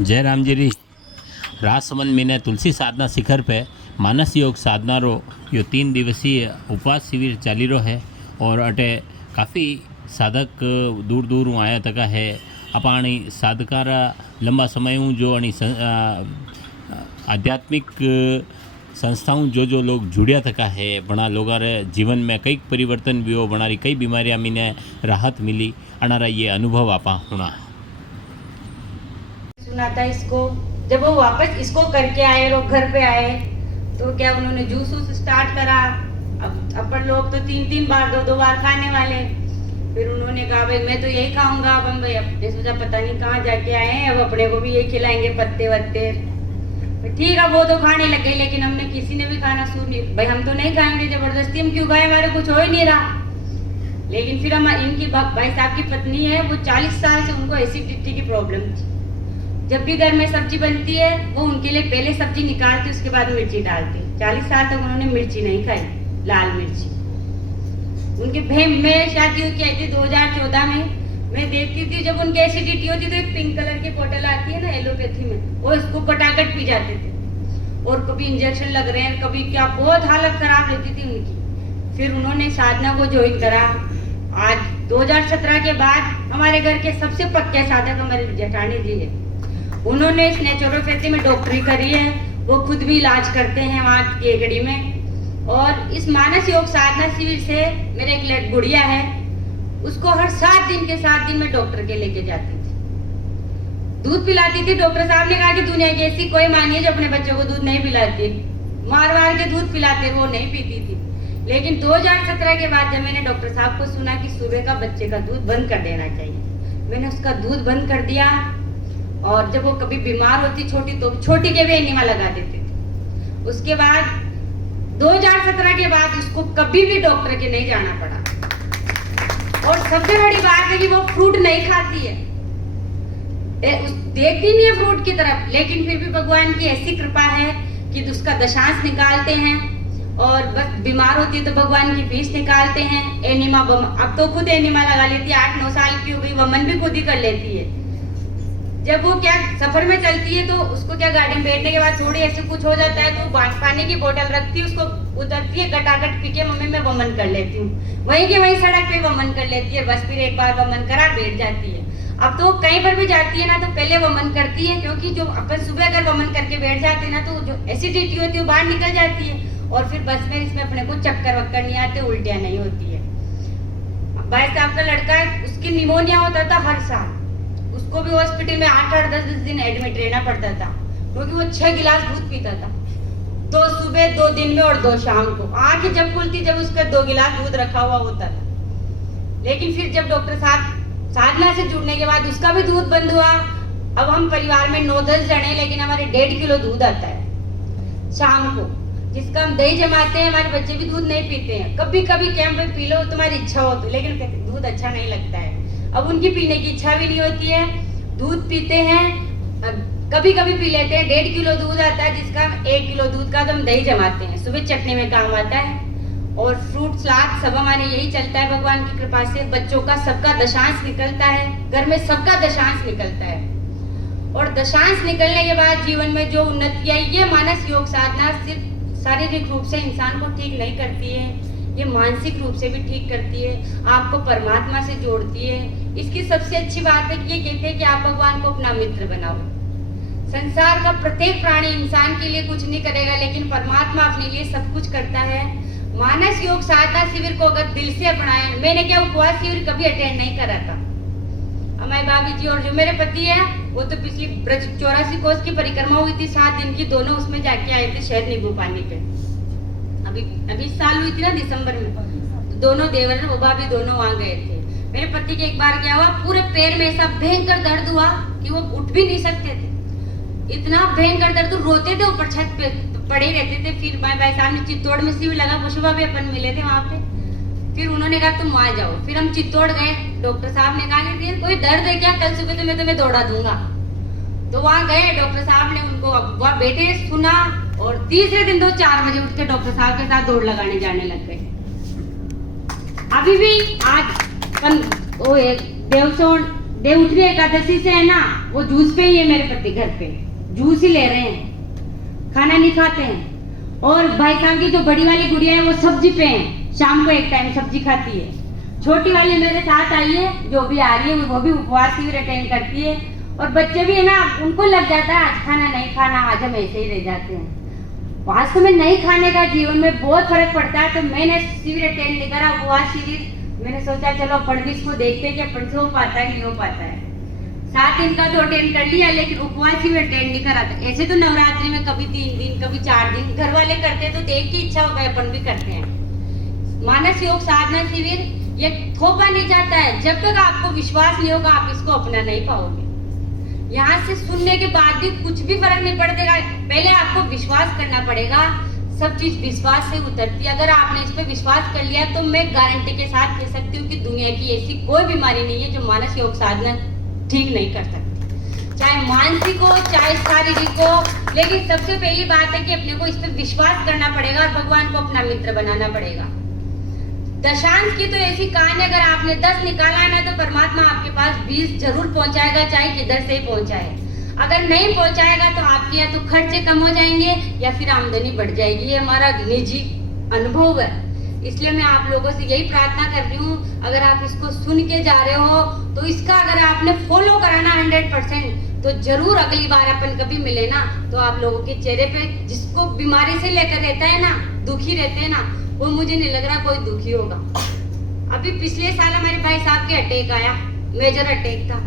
जय रामजिरी राजसमंद में तुलसी साधना शिखर पे मानस योग साधना रो यो 3 दिवसीय उपवास शिविर चाली रो है और अटे काफ़ी साधक दूर दूर आया तक है। अपाणी साधकारा लंबा समय जो आध्यात्मिक संस्थाओं जो लोग जुड़िया तक है बना लोग जीवन में कई परिवर्तन भी हो बनारी कई बीमारियां मीने राहत मिली अनारा ये अनुभव आपा होना सुना था इसको। जब वो वापस इसको करके आए लोग घर पे आए तो क्या उन्होंने जूस स्टार्ट करा। अब अपन लोग तो 3 बार 2 बार खाने वाले। फिर उन्होंने कहा भाई मैं तो यही खाऊंगा। अब हम भाई अपने सोचा पता नहीं कहाँ जाके आए हैं, अब अपने को भी यही खिलाएंगे पत्ते वत्ते। ठीक है वो तो खाने लगे, लेकिन हमने किसी ने भी खाना शुरू नहीं। भाई हम तो नहीं खाएंगे, जबरदस्ती हम क्यों खाए, हमारे कुछ हो ही नहीं रहा। लेकिन फिर हम इनकी भाई साहब की पत्नी है, वो 40 साल से उनको एसिडिटी की प्रॉब्लम थी। जब भी घर में सब्जी बनती है वो उनके लिए पहले सब्जी निकालती उसके बाद मिर्ची डालती। 40 साल तक उन्होंने मिर्ची नहीं खाई, लाल मिर्ची। उनके में शादी की आई थी 2014 में। मैं देखती थी जब उनकी एसिडिटी होती तो एक पिंक कलर की बोतल आती है ना एलोपैथी में, वो इसको कटाकट पी जाते थे। और कभी इंजेक्शन लग रहे हैं, कभी क्या, बहुत हालत खराब रहती थी उनकी। फिर उन्होंने साधना को ज्वाइन करा। आज 2017 के बाद हमारे घर के सबसे पक्के साधक हमारे जेठानी जी है। उन्होंने इस नेचुरोपैथी में डॉक्टरी करी है, वो खुद भी इलाज करते हैं वहाँ केकड़ी में। और इस मानस योग साधना शिविर से मेरे एक गुड़िया है, उसको हर 7 दिन के 7 दिन में डॉक्टर के लेके जाती थी, दूध पिलाती थी। डॉक्टर साहब ने कहा कि दुनिया की ऐसी कोई माँ नहीं है जो अपने बच्चों को दूध नहीं पिलाती। मार के दूध पिलाते, वो नहीं पीती थी। लेकिन 2017 के बाद जब मैंने डॉक्टर साहब को सुना कि सुबह का बच्चे का दूध बंद कर देना चाहिए, मैंने उसका दूध बंद कर दिया। और जब वो कभी बीमार होती छोटी तो छोटी के भी एनिमा लगा देते थे। उसके बाद 2017 के बाद उसको कभी भी डॉक्टर के नहीं जाना पड़ा। और सबसे बड़ी बात है कि वो फ्रूट नहीं खाती है, देखती नहीं है फ्रूट की तरफ। लेकिन फिर भी भगवान की ऐसी कृपा है कि उसका दशांश निकालते हैं। और बस बीमार होती है तो भगवान की फीस निकालते हैं। एनिमा अब तो खुद एनिमा लगा लेती है, 8-9 साल की हो गई, वमन भी खुद ही कर लेती है। जब वो क्या सफर में चलती है तो उसको क्या गाड़ी में बैठने के बाद थोड़ी ऐसे कुछ हो जाता है तो पानी की बोतल रखती है, उसको उतरती है, गटागट पी के मम्मी मैं वमन कर लेती हूँ। वहीं के वहीं सड़क पे वमन कर लेती है। बस फिर एक बार वमन करा बैठ जाती है। अब तो कहीं पर भी जाती है ना तो पहले वमन करती है, क्योंकि जो अपन सुबह अगर वमन करके बैठ जाते हैं ना तो जो एसिडिटी होती है वो बाहर निकल जाती है। और फिर बस में इसमें अपने को चक्कर वक्कर नहीं आते, उल्टियाँ नहीं होती है। भाई साहब का लड़का है, उसकी निमोनिया होता था हर साल। उसको भी हॉस्पिटल में 8-8, 10-10 दिन एडमिट रहना पड़ता था, क्योंकि वो 6 गिलास दूध पीता था, 2 सुबह 2 दिन में और 2 शाम को। आंखें जब खुलती जब उसका 2 गिलास दूध रखा हुआ होता था। लेकिन फिर जब डॉक्टर साहब साधना से जुड़ने के बाद उसका भी दूध बंद हुआ। अब हम परिवार में 9-10 जने, लेकिन हमारे 1.5 किलो दूध आता है शाम को, जिसका हम दही जमाते हैं। हमारे बच्चे भी दूध नहीं पीते हैं। कभी कभी कैंप में पी लो तुम्हारी इच्छा हो तो, लेकिन दूध अच्छा नहीं लगता है। अब उनकी पीने की इच्छा भी नहीं होती है, दूध पीते हैं। कभी कभी पी लेते हैं। 1.5 किलो दूध आता है, जिसका 1 किलो दूध का तो हम दही जमाते हैं, सुबह चटनी में काम आता है। और फ्रूट सलाद सब हमारे यही चलता है भगवान की कृपा से। बच्चों का सबका दशांश निकलता है, घर में सबका दशांश निकलता है। और दशांश निकलने के बाद जीवन में जो उन्नति आई, ये मानस योग साधना सिर्फ शारीरिक रूप से इंसान को ठीक नहीं करती है, ये मानसिक रूप से भी ठीक करती है, आपको परमात्मा से जोड़ती है। इसकी सबसे अच्छी बात है कि ये कहते हैं कि आप भगवान को अपना मित्र बनाओ। संसार का प्रत्येक प्राणी इंसान के लिए कुछ नहीं करेगा, लेकिन परमात्मा अपने लिए सब कुछ करता है। मानस योग साधना शिविर को अगर दिल से अपनाया, मैंने क्या उपवास शिविर कभी अटेंड नहीं करा था। हमारे भाभी जी और जो मेरे पति है वो तो पिछली 84 कोस की परिक्रमा हुई थी 7 दिन की, दोनों उसमें जाके आए थे शहद नींबू पानी पे। अभी साल हुई थी ना दिसंबर में, तो दोनों देवर वो भाभी दोनों वहाँ गए थे। मेरे पति के एक बार क्या हुआ, पूरे पैर में ऐसा भयंकर दर्द हुआ कि वो उठ भी नहीं सकते थे। इतना भयंकर दर्द, रोते थे, ऊपर छत पे पड़े रहते थे। फिर भाई साहब ने चित्तौड़ में शिविर लगा, वो सुबह भी अपन मिले थे वहाँ पे। फिर उन्होंने कहा तुम वहाँ जाओ। फिर हम चित्तौड़ गए। डॉक्टर साहब ने कहा कि कोई दर्द है क्या, कल सुबह तो मैं तुम्हें दौड़ा दूंगा। तो वहाँ गए, डॉक्टर साहब ने उनको वहाँ बैठे सुना। और तीसरे दिन 4 बजे उठ के डॉक्टर साहब के साथ दौड़ लगाने जाने लग गए। अभी भी आज वो एक देवसोन देवउठनी एकादशी से है ना, वो जूस पे ही है मेरे पति, घर पे जूस ही ले रहे हैं, खाना नहीं खाते हैं। और भाई साहब की जो बड़ी वाली गुड़िया है वो सब्जी पे है, शाम को एक टाइम सब्जी खाती है। छोटी वाली मेरे साथ आई है, जो भी आ रही है वो भी उपवास शिविर अटेंड करती है। और बच्चे भी है ना, उनको लग जाता है आज खाना नहीं खाना, आज हम ऐसे ही रह जाते हैं। वास्तव में नहीं खाने का जीवन में बहुत फर्क पड़ता है। तो मैंने शिविर अटेंड नहीं करा, उपवास शिविर। मैंने सोचा चलो फडवीस को देखते कि अपन से हो पाता है नहीं हो पाता है। 7 दिन का तो अटेंड कर लिया, लेकिन उपवास शिविर अटेंड नहीं करा था। ऐसे तो नवरात्रि में कभी 3 दिन कभी 4 दिन घर वाले करते तो देख की इच्छा हो गई, अपन भी करते हैं। मानस योग साधना शिविर ये थोपा नहीं जाता है। जब तक आपको विश्वास नहीं होगा आप इसको अपना नहीं पाओगे। यहाँ से सुनने के बाद भी कुछ भी फर्क नहीं पड़ेगा। पहले आपको विश्वास करना पड़ेगा, सब चीज विश्वास से उतरती है। अगर आपने इस पे विश्वास कर लिया तो मैं गारंटी के साथ कह सकती हूँ कि दुनिया की ऐसी कोई बीमारी नहीं है जो मानस योग साधना ठीक नहीं कर सकती, चाहे मानसिक हो चाहे शारीरिक हो। लेकिन सबसे पहली बात है कि अपने को इस पे विश्वास करना पड़ेगा और भगवान को अपना मित्र बनाना पड़ेगा। दशांश की तो ऐसी कहानी, अगर आपने 10 निकाला है ना तो परमात्मा आपके पास 20 जरूर पहुंचाएगा, चाहे किधर से ही पहुंचाए। अगर नहीं पहुंचाएगा तो आपके या तो खर्चे कम हो जाएंगे या फिर आमदनी बढ़ जाएगी। ये हमारा निजी अनुभव है। इसलिए मैं आप लोगों से यही प्रार्थना कर रही हूँ, अगर आप इसको सुन के जा रहे हो तो इसका अगर आपने फॉलो कराना 100%, तो जरूर अगली बार अपन कभी मिले ना तो आप लोगों के चेहरे पे, जिसको बीमारी से लेकर रहता है ना, दुखी रहते हैं ना, वो मुझे नहीं लग रहा कोई दुखी होगा। अभी पिछले साल हमारे भाई साहब के अटैक आया, मेजर अटैक था,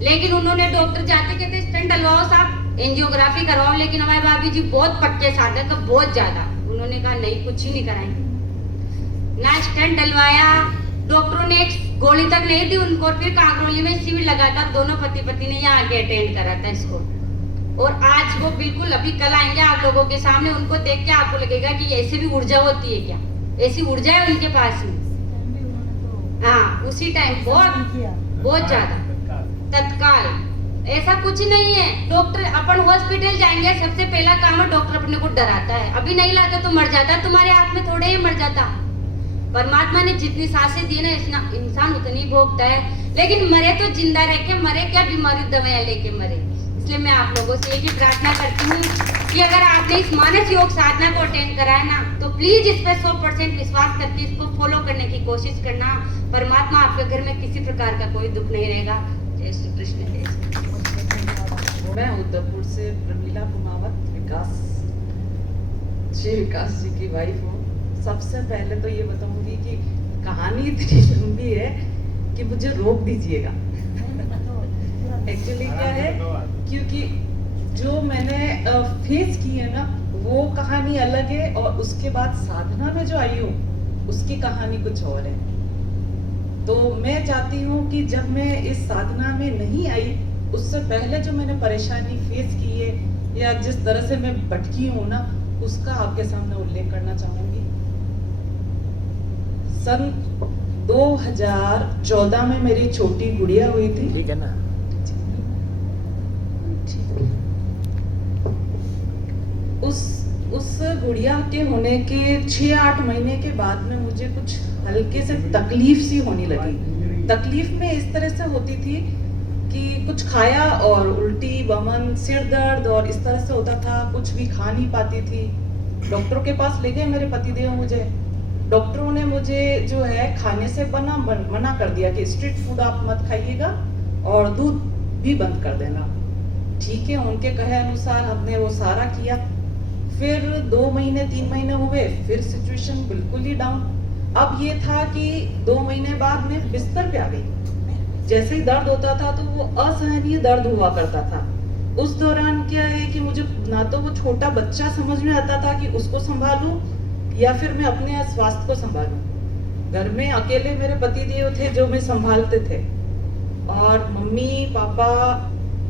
लेकिन उन्होंने डॉक्टर जाते कहते स्टेंट डलवाओ साहब, एंजियोग्राफी करवाओ। लेकिन हमारे भाभी जी बहुत पक्के साधक है, बहुत ज्यादा। उन्होंने कहा नहीं, कुछ ही नहीं कराएंगे। ना स्टेंट डलवाया, डॉक्टरों ने एक गोली तक नहीं दी उनको, और फिर कांकरोली में शिविर लगा था। दोनों पति पत्नी ने यहाँ आके अटेंड करा था इसको। और आज वो बिल्कुल अभी कल आएंगे आप लोगों के सामने। उनको देख के आपको लगेगा कि ऐसी भी ऊर्जा होती है क्या, ऐसी ऊर्जा है उनके पास में। हाँ, उसी टाइम बहुत ज्यादा तत्काल, ऐसा कुछ नहीं है। डॉक्टर, अपन हॉस्पिटल जाएंगे, सबसे पहला काम है डॉक्टर अपने को डराता है, अभी नहीं लाता तो मर जाता, तुम्हारे हाथ में थोड़े ही मर जाता। परमात्मा ने जितनी सांसें दी ना, इंसान उतनी भोगता है। लेकिन मरे तो जिंदा रह के मरे, क्या बीमारी दवाइयां लेके मरे। इसलिए मैं आप लोगों से एक ही प्रार्थना करती हूँ कि अगर आपने इस मानस योग साधना को अटेंड करा है ना, तो प्लीज इस पर 100% विश्वास करके इसको फॉलो करने की कोशिश करना। परमात्मा आपके घर में किसी प्रकार का कोई दुख नहीं रहेगा। जय श्री कृष्ण। जय श्री। मैं उद्धवपुर से प्रमीला कुमावत, श्री विकास जी की वाइफ हूँ। सबसे पहले तो ये बताऊंगी कि कहानी इतनी लंबी है कि मुझे रोक दीजिएगा। एक्चुअली क्या है, क्योंकि जो मैंने फेस की है ना वो कहानी अलग है, और उसके बाद साधना में जो आई हूँ उसकी कहानी कुछ और है। तो मैं चाहती हूँ कि जब मैं इस साधना में नहीं आई, उससे पहले जो मैंने परेशानी फेस की है या जिस तरह से मैं भटकी हूँ ना, उसका आपके सामने उल्लेख करना चाहूंगी। सन 2014 में मेरी छोटी गुड़िया हुई थी। ठीक है ना। उस गुड़िया के होने के 6-8 महीने के बाद में मुझे कुछ हल्के से तकलीफ सी होने लगी। तकलीफ में इस तरह से होती थी कि कुछ खाया और उल्टी, वमन, सिर दर्द और इस तरह से होता था। कुछ भी खा नहीं पाती थी। डॉक्टरों के पास ले गए मेरे पतिदेव मुझे। डॉक्टरों ने मुझे जो है खाने से मना कर दिया कि स्ट्रीट फूड आप मत खाइएगा और दूध भी बंद कर देना। ठीक है, उनके कहे अनुसार हमने वो सारा किया। फिर 2 महीने 3 महीने हुए, फिर सिचुएशन बिल्कुल ही डाउन। अब ये था कि 2 महीने बाद में बिस्तर पे आ गई। जैसे ही दर्द होता था तो वो असहनीय दर्द हुआ करता था। उस दौरान क्या है कि मुझे ना तो वो छोटा बच्चा समझ में आता था कि उसको संभालूं या फिर मैं अपने स्वास्थ्य को संभालूं। घर में अकेले मेरे पतिदेव थे जो मैं संभालते थे, और मम्मी पापा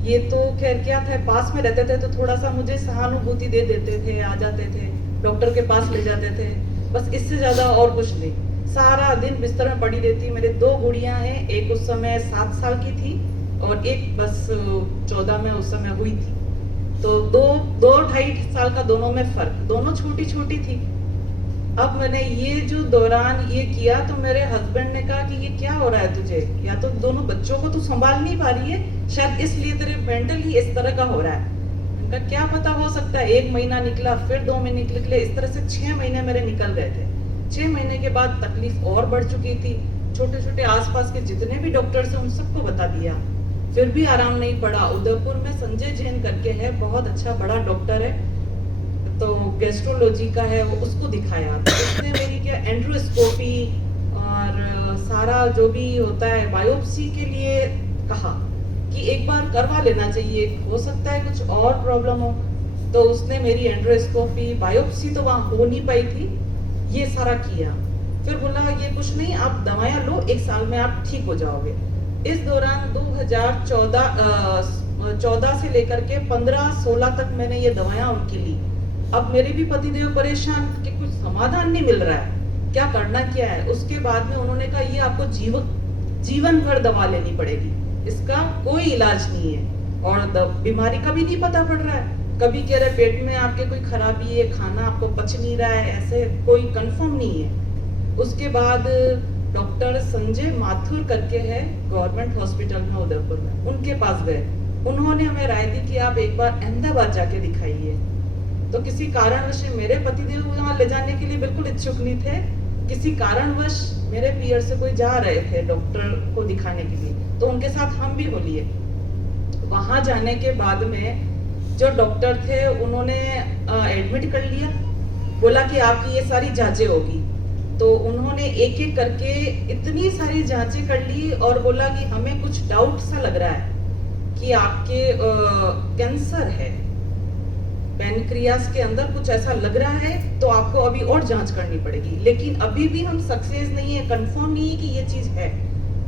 ये तो खैर क्या था, पास में रहते थे तो थोड़ा सा मुझे सहानुभूति दे देते थे, आ जाते थे, डॉक्टर के पास ले जाते थे, बस इससे ज्यादा और कुछ नहीं। सारा दिन बिस्तर में पड़ी रहती। मेरे 2 गुड़ियां हैं, एक उस समय 7 साल की थी और एक बस 14 में उस समय हुई थी। तो 2-2.5 साल का दोनों में फर्क, दोनों छोटी छोटी थी। अब मैंने ये जो दौरान ये किया तो मेरे हस्बैंड ने कहा कि ये क्या हो रहा है तुझे, या तो दोनों बच्चों को तू संभाल नहीं पा रही है, शायद इसलिए तेरे मेंटली इस तरह का हो रहा है। उनका क्या पता, हो सकता है 1 महीना निकला, फिर 2 महीने निकले, इस तरह से 6 महीने मेरे निकल गए थे। 6 महीने के बाद तकलीफ और बढ़ चुकी थी। छोटे छोटे आसपास के जितने भी डॉक्टर्स हैं उन सबको बता दिया, फिर भी आराम नहीं पड़ा। उदयपुर में संजय जैन करके है, बहुत अच्छा बड़ा डॉक्टर है, तो गैस्ट्रोलॉजी का है, वो उसको दिखाया। तो उसने मेरी क्या एंड्रोस्कोपी और सारा जो भी होता है बायोप्सी के लिए कहा कि एक बार करवा लेना चाहिए, हो सकता है कुछ और प्रॉब्लम हो। तो उसने मेरी एंड्रोस्कोपी, बायोप्सी तो वहाँ हो नहीं पाई थी, ये सारा किया। फिर बोला ये कुछ नहीं, आप दवाइयाँ लो, 1 साल में आप ठीक हो जाओगे। इस दौरान 2014 से लेकर के 15-16 तक मैंने ये दवाइयाँ उनकी ली। अब मेरे भी पतिदेव परेशान कि कुछ समाधान नहीं मिल रहा है, क्या करना क्या है। उसके बाद में उन्होंने कहा ये आपको जीवन भर दवा लेनी पड़ेगी, इसका कोई इलाज नहीं है, और बीमारी का भी नहीं पता पड़ रहा है। कभी कह रहे पेट में आपके कोई खराबी है, खाना आपको पच नहीं रहा है, ऐसे कोई कंफर्म नहीं है। उसके बाद डॉक्टर संजय माथुर करके है गवर्नमेंट हॉस्पिटल में उदयपुर में, उनके पास गए। उन्होंने हमें राय दी कि आप एक बार अहमदाबाद जाके दिखाइए। तो किसी कारणवश मेरे पतिदेव वहाँ ले जाने के लिए बिल्कुल इच्छुक नहीं थे, किसी कारणवश मेरे पियर से कोई जा रहे थे डॉक्टर को दिखाने के लिए, तो उनके साथ हम भी हो लिए। वहां जाने के बाद में जो डॉक्टर थे उन्होंने एडमिट कर लिया, बोला कि आपकी ये सारी जांचें होगी। तो उन्होंने एक एक करके इतनी सारी जांचें कर ली और बोला कि हमें कुछ डाउट सा लग रहा है कि आपके कैंसर है, पैनक्रियास के अंदर कुछ ऐसा लग रहा है, तो आपको अभी और जांच करनी पड़ेगी, लेकिन अभी भी हम सक्सेस नहीं है, कंफर्म नहीं है कि ये चीज है।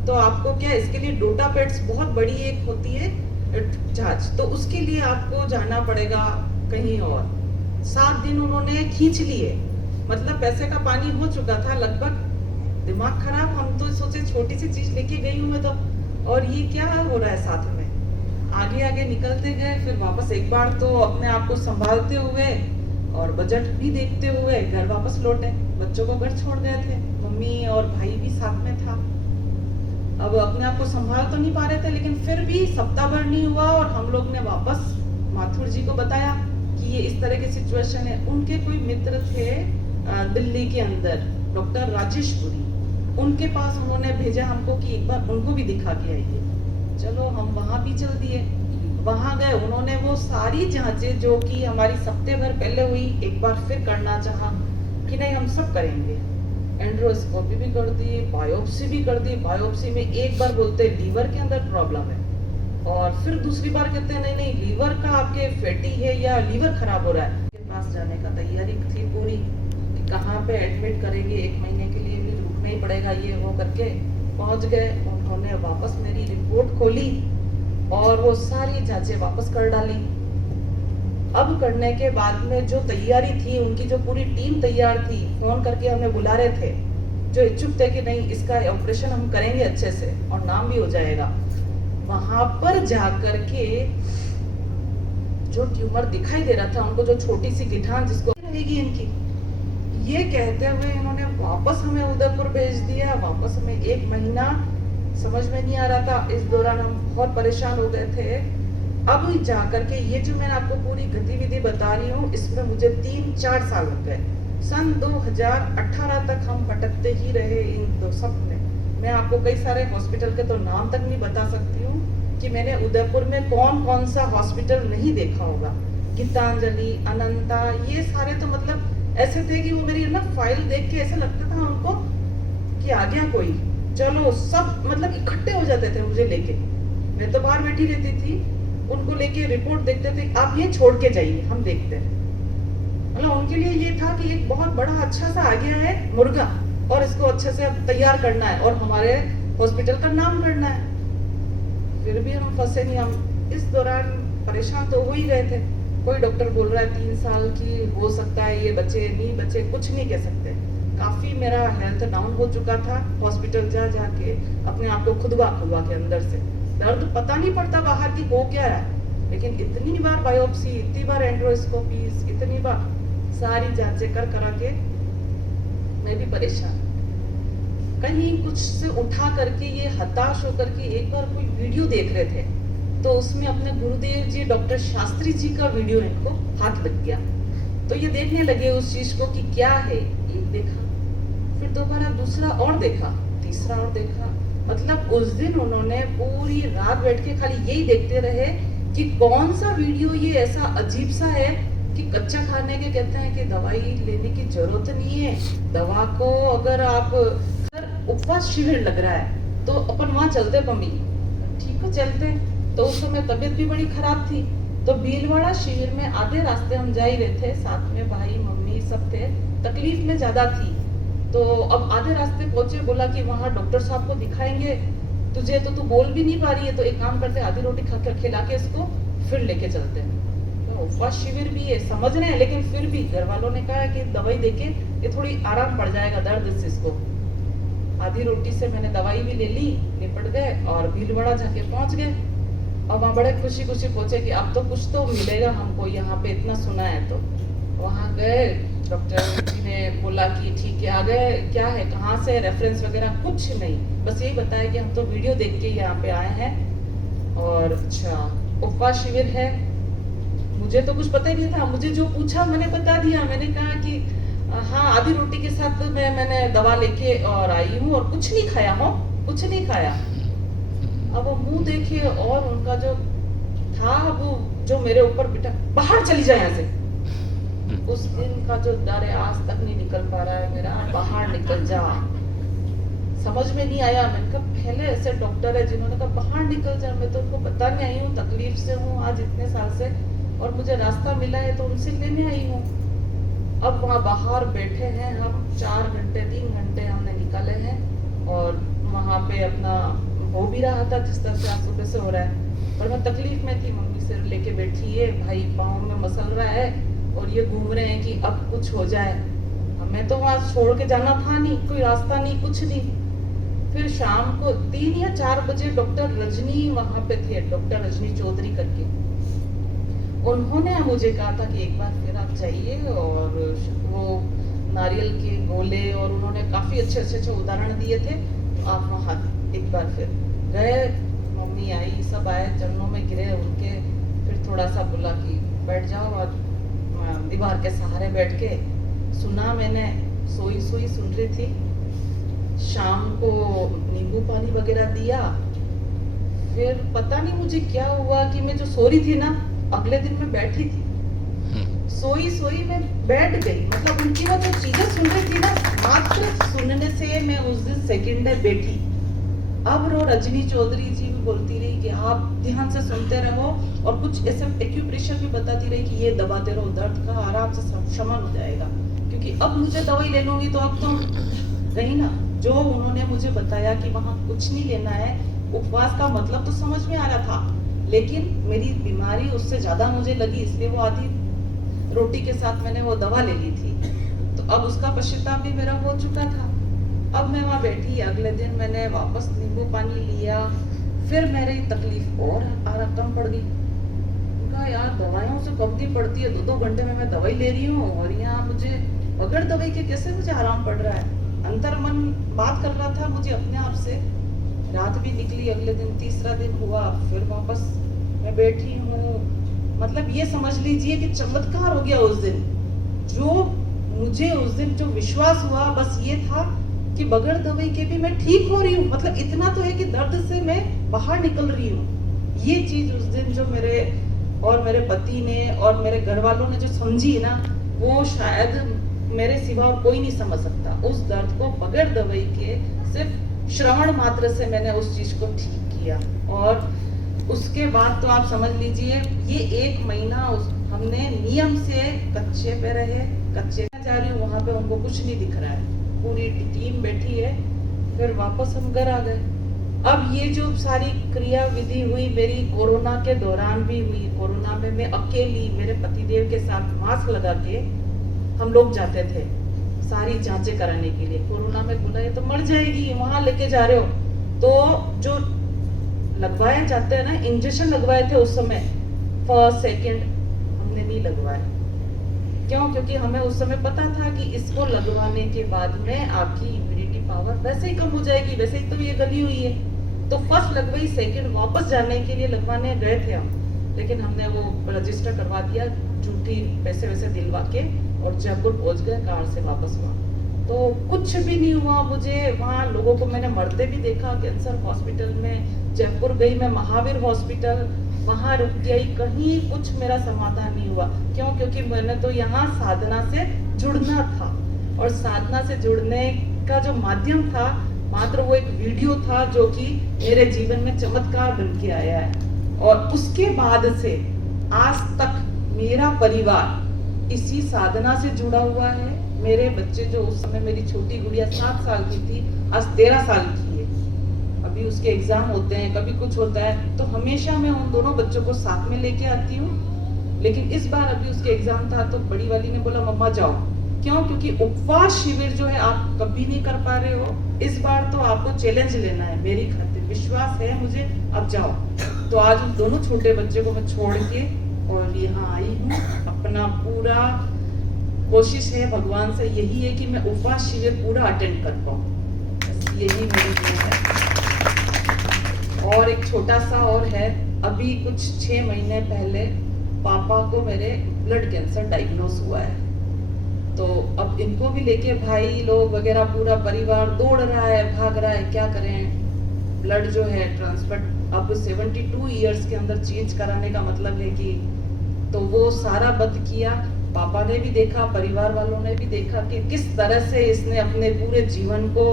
तो आपको क्या, इसके लिए डोटापेट्स बहुत बड़ी एक होती है जांच, तो उसके लिए आपको जाना पड़ेगा कहीं और। 7 दिन उन्होंने खींच लिए, मतलब पैसे का पानी हो चुका था लगभग, दिमाग खराब। हम तो सोचे छोटी सी चीज लेके गई हूँ मैं तो, और ये क्या हो रहा है साथ में। आगे आगे निकलते गए, फिर वापस एक बार तो अपने आप को संभालते हुए और बजट भी देखते हुए घर वापस लौटे। बच्चों को घर छोड़ गए थे, मम्मी और भाई भी साथ में था। अब अपने आप को संभाल तो नहीं पा रहे थे, लेकिन फिर भी सप्ताह भर नहीं हुआ और हम लोग ने वापस माथुर जी को बताया कि ये इस तरह की सिचुएशन है। उनके कोई मित्र थे दिल्ली के अंदर, डॉक्टर राजेश पुरी, उनके पास उन्होंने भेजा हमको कि एक बार उनको भी दिखा के आइए। चलो हम वहां भी चल दिए। वहां गए, उन्होंने वो सारी जांचें जो कि हमारी सप्ताह भर पहले हुई एक बार फिर करना चाहा कि नहीं हम सब करेंगे। एंड्रोस्कोपी भी कर दी, बायोप्सी भी कर दी। बायोप्सी में एक बार बोलते लीवर के अंदर प्रॉब्लम है, और फिर दूसरी बार कहते हैं नहीं लीवर का आपके फैटी है या लीवर खराब हो रहा है। के पास जाने का तैयारी थी पूरी कि कहाँ पे एडमिट करेंगे, 1 महीने के लिए भी रुकना ही पड़ेगा, ये वो करके पहुंच गए। उन्होंने वापस मेरी रिपोर्ट खोली और वो सारी जांचें वापस कर डाली। अब करने के बाद में जो तैयारी थी, उनकी जो पूरी टीम तैयार थी, फोन करके हमें बुला रहे थे, जो इच्छुक थे कि नहीं इसका ऑपरेशन हम करेंगे अच्छे से और नाम भी हो जाएगा। वहां पर जाकर के जो ट्यूमर दिखाई दे रहा था उनको, जो छोटी सी गिठान जिसको रहेगी इनकी, ये कहते हुए इन्होंने वापस हमें उदयपुर भेज दिया। वापस हमें 1 महीना समझ में नहीं आ रहा था। इस दौरान हम बहुत परेशान हो गए थे। अब जाकर के ये जो मैं आपको पूरी गतिविधि बता रही हूँ, इसमें मुझे 3-4 साल लग गए। सन 2018 तक हम भटकते ही रहे इन दो सब में। मैं आपको कई सारे हॉस्पिटल के तो नाम तक नहीं बता सकती हूँ कि मैंने उदयपुर में कौन कौन सा हॉस्पिटल नहीं देखा होगा। गीतांजलि, अनंता, ये सारे तो मतलब ऐसे थे कि वो मेरी ना फाइल देख के ऐसा लगता था उनको कि आ गया कोई, चलो सब मतलब इकट्ठे हो जाते थे मुझे लेके। मैं तो बाहर बैठी रहती थी, उनको लेके रिपोर्ट देखते थे, आप ये छोड़ के जाइए हम देखते हैं। मतलब उनके लिए ये था कि एक बहुत बड़ा अच्छा सा आ गया है मुर्गा और इसको अच्छे से तैयार करना है और हमारे हॉस्पिटल का नाम करना है। फिर भी हम फंसे नहीं। हम इस दौरान परेशान तो हो ही गए थे। कोई डॉक्टर बोल रहा है 3 साल की हो सकता है, ये बचे नहीं बचे, कुछ नहीं कह सकते। काफी मेरा हेल्थ डाउन हो चुका था। हॉस्पिटल जा जाके अपने आप को खुदवा के अंदर से दर्द पता नहीं पड़ता बाहर की हो क्या रहा है, लेकिन इतनी बार बायोप्सी, इतनी बार एंड्रोस्कोपी, इतनी बार सारी जांचें करा के मैं भी परेशान, कहीं कुछ से उठा करके ये हताश होकर के एक बार कोई वीडियो देख रहे थे, तो उसमें अपने गुरुदेव जी डॉक्टर शास्त्री जी का वीडियो इनको हाथ लग गया, तो ये देखने लगे उस चीज को कि क्या है। एक देखा, फिर दोबारा दूसरा और देखा, तीसरा और देखा, मतलब उस दिन उन्होंने पूरी रात बैठ के खाली यही देखते रहे कि कौन सा वीडियो ये ऐसा अजीब सा है कि कच्चा खाने के कहते हैं कि दवाई लेने की जरूरत नहीं है, दवा को अगर आप उपवास शिविर लग रहा है तो अपन वहां चलते मम्मी, ठीक है चलते। तो उस समय तबीयत भी बड़ी खराब थी, तो भीलवाड़ा शिविर में आधे रास्ते हम जा ही रहे थे, साथ में भाई मम्मी सब थे, तकलीफ में ज्यादा थी। तो अब आधे रास्ते पहुंचे, बोला कि वहाँ डॉक्टर साहब को दिखाएंगे, तुझे तो तू बोल भी नहीं पा रही है, तो एक काम करते आधी रोटी खा कर खिला के इसको फिर लेके चलते हैं। तो उपवास शिविर भी है समझ रहे हैं, लेकिन फिर भी घर वालों ने कहा कि दवाई देके ये थोड़ी आराम पड़ जाएगा दर्द से इसको। आधी रोटी से मैंने दवाई भी ले ली, निपट गए और भीलवाड़ा जाके पहुंच गए। और वहाँ बड़े खुशी खुशी पहुंचे कि अब तो कुछ तो मिलेगा हमको, यहाँ पे इतना सुना है। तो वहाँ गए, डॉक्टर जी ने बोला कि ठीक है आ गए, क्या है कहाँ से, रेफरेंस वगैरह कुछ नहीं, बस यही बताया कि हम तो वीडियो देख के यहाँ पे आए हैं। और अच्छा उपवास शिविर है, मुझे तो कुछ पता ही नहीं था, मुझे जो पूछा मैंने बता दिया। मैंने कहा कि हाँ आधी रोटी के साथ मैंने दवा लेके और आई हूँ और कुछ नहीं खाया हूँ, कुछ नहीं खाया। अब वो मुंह देखे और उनका जो था वो जो मेरे ऊपर बिठा, बाहर चली जाए यहाँ से। उस दिन का जो डर है आज तक नहीं निकल पा रहा है मेरा, बाहर निकल जा। समझ में नहीं आया, मैंने कहा पहले ऐसे डॉक्टर है जिन्होंने कहा बाहर निकल जा, मैं तो उनको बताने आई हूँ, तकलीफ से हूँ आज इतने साल से, और मुझे रास्ता मिला है तो उनसे लेने आई हूँ। अब वहाँ बाहर बैठे हैं हम 4 घंटे 3 घंटे हमने निकाले हैं, और वहाँ पे अपना हो भी रहा था जिस तरह से आज सुबह से हो रहा है, पर मैं तकलीफ में थी। मम्मी सिर लेके बैठी है, भाई पाँव में मसल रहा है, और ये घूम रहे हैं कि अब कुछ हो जाए। हमें तो वहाँ छोड़ के जाना था नहीं, कोई रास्ता नहीं, कुछ नहीं। फिर शाम को 3 या 4 बजे डॉक्टर रजनी वहाँ पे थे, डॉक्टर रजनी चौधरी करके, उन्होंने मुझे कहा था कि एक बार फिर आप जाइए, और वो नारियल के गोले और उन्होंने काफी अच्छे उदाहरण दिए थे, तो आप वहाँ एक बार फिर गए। मम्मी आई, सब आए, चरणों में गिरे उनके, फिर थोड़ा सा बोला कि बैठ जाओ, और दीवार के सहारे बैठ के सुना मैंने, सोई सोई सुन रही थी। शाम को नींबू पानी वगैरह दिया, फिर पता नहीं मुझे क्या हुआ कि मैं जो सो रही थी ना, अगले दिन मैं बैठी थी, सोई सोई मैं बैठ गई। मतलब उनकी वो जो चीजें सुन रही थी ना, मात्र सुनने से मैं उस दिन सेकंड में बैठी। अब रो रजनी चौधरी जी भी बोलती रही कि आप ध्यान से सुनते रहो, और कुछ ऐसे एक्यूप्रेशर भी बताती रही कि ये दबाते रहो, दर्द का आराम से शमन हो जाएगा। क्योंकि अब मुझे दवाई ले लूंगी तो अब तो गई ना। जो उन्होंने मुझे बताया कि वहाँ कुछ नहीं लेना है, उपवास का मतलब तो समझ में आ रहा था, लेकिन मेरी बीमारी उससे ज्यादा मुझे लगी, इसलिए वो आधी रोटी के साथ मैंने वो दवा ले ली थी। तो अब उसका पश्चाताप भी मेरा हो चुका था। अब मैं वहाँ बैठी, अगले दिन मैंने वापस नींबू पानी लिया, फिर मेरी तकलीफ और कम पड़ गई। उनका यार दवाइयों से कम दी पड़ती है, 2-2 घंटे में मैं दवाई ले रही हूँ, और यहाँ मुझे बगैर दवाई के कैसे मुझे आराम पड़ रहा है। अंतर मन बात कर रहा था मुझे अपने आप से। रात भी निकली, अगले दिन तीसरा दिन हुआ, फिर वापस मैं बैठी हूँ। मतलब ये समझ लीजिए कि चमत्कार हो गया उस दिन। जो मुझे उस दिन जो विश्वास हुआ बस ये था कि बगैर दवाई के भी मैं ठीक हो रही हूँ। मतलब इतना तो है कि दर्द से मैं बाहर निकल रही हूँ। ये चीज उस दिन जो मेरे और मेरे पति ने और मेरे घर वालों ने जो समझी ना, वो शायद मेरे सिवा और कोई नहीं समझ सकता। उस दर्द को बगैर दवाई के सिर्फ श्रवण मात्र से मैंने उस चीज को ठीक किया। और उसके बाद तो आप समझ लीजिए ये 1 महीना हमने नियम से कच्चे पे रहे। कच्चे जा रही हूँ, वहां पे उनको कुछ नहीं दिख रहा है, पूरी टीम बैठी है। फिर वापस हम घर आ गए। अब ये जो सारी क्रिया विधि हुई मेरी कोरोना के दौरान भी हुई। कोरोना में मैं अकेली मेरे पतिदेव के साथ मास्क लगा के हम लोग जाते थे सारी जांचें कराने के लिए। कोरोना में बोला ये तो मर जाएगी, वहां लेके जा रहे हो। तो जो लगवाए जाते हैं ना, इंजेक्शन लगवाए थे उस समय, फर्स्ट सेकंड हमने नहीं लगवाए। क्यों? क्योंकि हमें उस समय पता था कि इसको लगवाने के बाद में आपकी इम्यूनिटी पावर वैसे ही कम हो जाएगी, वैसे ही तो ये गली हुई है। तो फर्स्ट लगवाई, सेकंड वापस जाने के लिए लगवाने गए थे हम, लेकिन हमने वो रजिस्टर करवा दिया झूठी पैसे वैसे दिलवा के, और जयपुर पहुंच गए कार से वापस वहाँ। तो कुछ भी नहीं हुआ मुझे, वहाँ लोगों को मैंने मरते भी देखा कैंसर हॉस्पिटल में। जयपुर गई मैं महावीर हॉस्पिटल, वहाँ रुक गई, कहीं कुछ मेरा समाधान नहीं हुआ। क्यों? क्योंकि मैंने तो यहाँ साधना से जुड़ना था, और साधना से जुड़ने का जो माध्यम था मात्र वो एक वीडियो था जो कि मेरे जीवन में चमत्कार बन के आया है। और उसके बाद से आज तक मेरा परिवार इसी साधना से जुड़ा हुआ है। मेरे बच्चे जो उस समय, मेरी छोटी गुड़िया 7 साल की थी, आज 13 साल की है। अभी उसके एग्जाम होते हैं, कभी कुछ होता है, तो हमेशा मैं उन दोनों बच्चों को साथ में लेके आती हूँ। लेकिन इस बार अभी उसके एग्जाम था तो बड़ी वाली ने बोला मम्मा जाओ। क्यों? क्योंकि उपवास शिविर जो है आप कभी नहीं कर पा रहे हो, इस बार तो आपको चैलेंज लेना है मेरी खातिर, विश्वास है मुझे, अब जाओ। तो आज उन दोनों छोटे बच्चे को मैं छोड़ के और यहाँ आई हूँ। अपना पूरा कोशिश है भगवान से यही है कि मैं उपवास शिविर पूरा अटेंड कर पाऊँ, यही मेरी ड्रीम है। और एक छोटा सा और है, अभी कुछ 6 महीने पहले पापा को मेरे ब्लड कैंसर डायग्नोस हुआ है। तो अब इनको भी लेके भाई लोग वगैरह पूरा परिवार दौड़ रहा है, भाग रहा है, क्या करें। ब्लड जो है ट्रांसफर अब 72 ईयर्स के अंदर चेंज कराने का मतलब है कि, तो वो सारा बंद किया। पापा ने भी देखा, परिवार वालों ने भी देखा कि किस तरह से इसने अपने पूरे जीवन को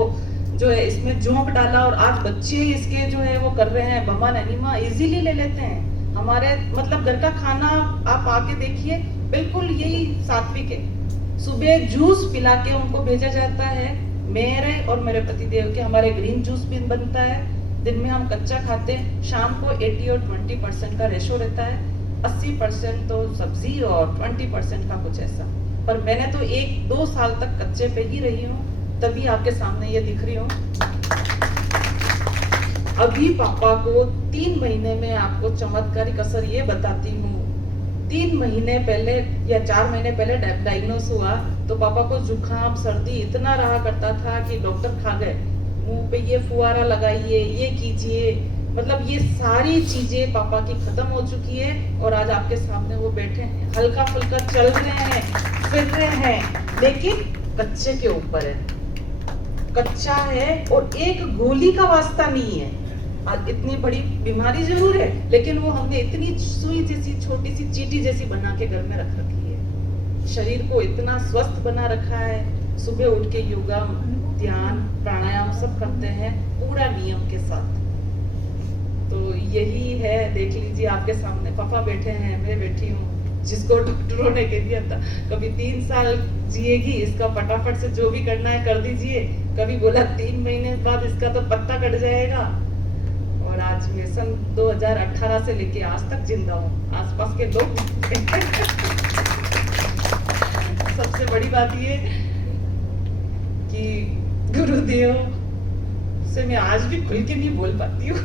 जो है इसमें झोंक डाला, और आज बच्चे इसके जो है वो कर रहे हैं बमन एनिमा इजीली ले लेते हैं। हमारे मतलब घर का खाना आप आके देखिए, बिल्कुल यही सात्विक है। सुबह जूस पिला के उनको भेजा जाता है, मेरे और मेरे पतिदेव के हमारे ग्रीन जूस भी बनता है। दिन में हम कच्चा खाते हैं, शाम को 80 और 20% का रेशो रहता है, 80% तो सब्जी और 20% का कुछ ऐसा। पर मैंने तो 1-2 साल तक कच्चे पे ही रही हूँ, तभी आपके सामने ये दिख रही हूँ। अभी पापा को 3 महीने में आपको चमत्कारिक असर ये बताती हूँ। 3 महीने पहले या 4 महीने पहले डायग्नोस हुआ तो पापा को जुकाम सर्दी इतना रहा करता था कि डॉक्टर खा गए, मुंह पे ये फुवारा लगाइए, ये कीजिए, मतलब ये सारी चीजें पापा की खत्म हो चुकी है। और आज आपके सामने वो बैठे हैं, हल्का फुल्का चल रहे हैं, फिर रहे हैं, लेकिन कच्चे के ऊपर है, कच्चा है, और एक गोली का वास्ता नहीं है। आज इतनी बड़ी बीमारी जरूर है, लेकिन वो हमने इतनी सुई जैसी छोटी सी चीटी जैसी बना के घर में रख रखी है। शरीर को इतना स्वस्थ बना रखा है, सुबह उठ के योगा, ध्यान, प्राणायाम सब करते हैं पूरा नियम के साथ। तो यही है, देख लीजिए आपके सामने पापा बैठे हैं, मैं बैठी हूँ, जिसको डॉक्टरों ने कह दिया था कभी 3 साल जिएगी, इसका फटाफट से जो भी करना है कर दीजिए, कभी बोला 3 महीने बाद इसका तो पत्ता कट जाएगा। और आज मैं सन 2018 से लेके आज तक जिंदा हूँ, आसपास के लोग सबसे बड़ी बात ये कि गुरुदेव से मैं आज भी खुल के नहीं बोल पाती हूँ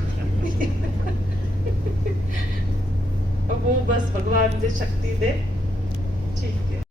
वो बस भगवान मुझे शक्ति दे, ठीक है।